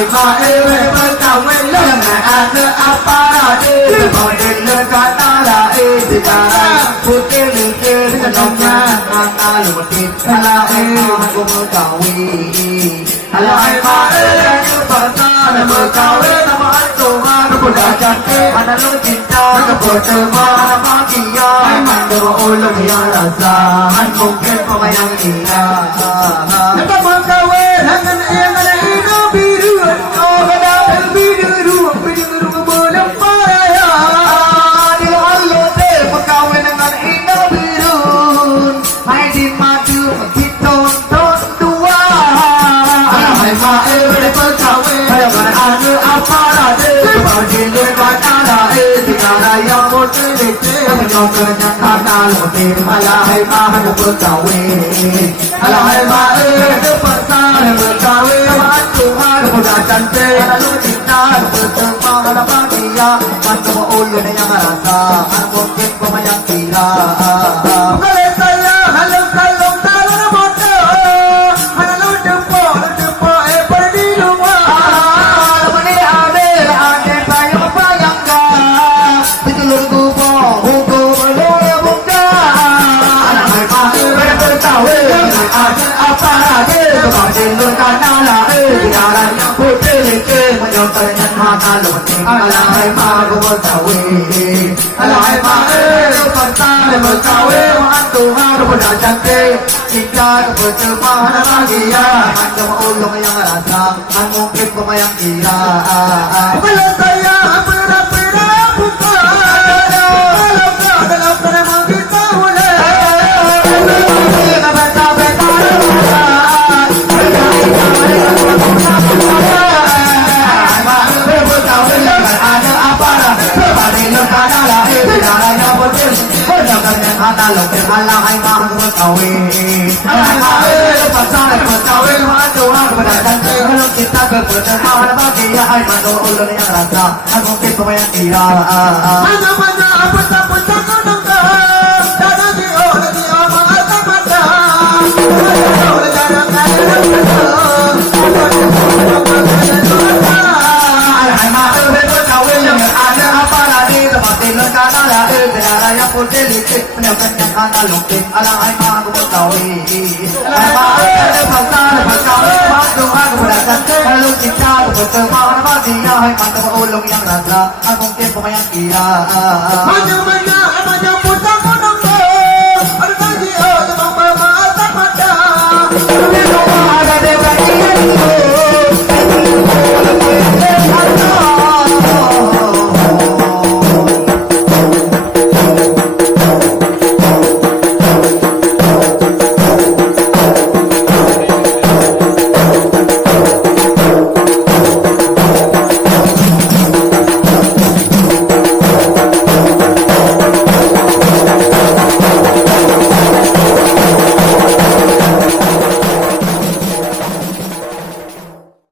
hai ma ê bơ cao nguyên lơ ngà a nơ a pa ra ê bảo đền lơ ca ta ra ê thì ta phút kê lư kê thì nông nha a ta lù một kê ala ê cô mơ cao vi ala hai ma ê như bơ ta là mơ cao ê ta ma ai tô ma nó bồ đà chặt ê ana lô cinta nó bồ tơ ma ana ma kia ai man đồ ô lô kia là sa anh không kê có mai ăn gì à nó có mơ cao ê anh ăn em anh ấy nó bị rửa nó có đau bị rửa mơ nó phá ya điều anh lô tê mơ cao ê anh ấy nó bị rửa hai đi mà chưa mà thịt tôn tua hai ma ê bơ cao ê hai mà anh ơ áp phá ra đê bảo đi lên vai ta ra ê thì là đại ya một cái lịch thế anh nó cơ nhắc ta ta lộ tìm hai la hai ma hai một bơ cao ê hai ma ê bơ ta là bơ cao ê mà anh cùng hai một đà chân tê là lúc chính ta là bơ tơ ma là ba kia anh có một ôn lên yang rasa anh một cái có mai yang kira kalau saya halau kalau tak ada motor halau jumpa pergi rumah mana ada saya apa yang dah betul kubo hukum boleh buka anak hai ma bertahu ada apa lagi kepada lukana lah tiada yang putih lagi menyokongkan mata luting anak hai ma bertahu anak hai ma bertahu bertahu hantu hantu pada cantik jika bertemu anak dia hantu ulung yang rasa mungkin kau yang kira kalau saya pernah buka dalam nama kita boleh ana lo ke ala hai ma ko tawe hai ma pasal tawe ma to ha pada dan kalau kita berpercaya pada dia hai ma to ulun yang rasa aku ke to yang kira mana mana apa tak pun tak dana di ma tak pada oleh darah hai ma tawe yang ada apa lagi tempat negara lah negara yang putih licik menyebabkan anak lukis ala hai ma aku tahu hai ma pasal bantu aku berangkat kalau kita bertemu nama dia hai ma ulung yang rasa aku mungkin pemain kira mana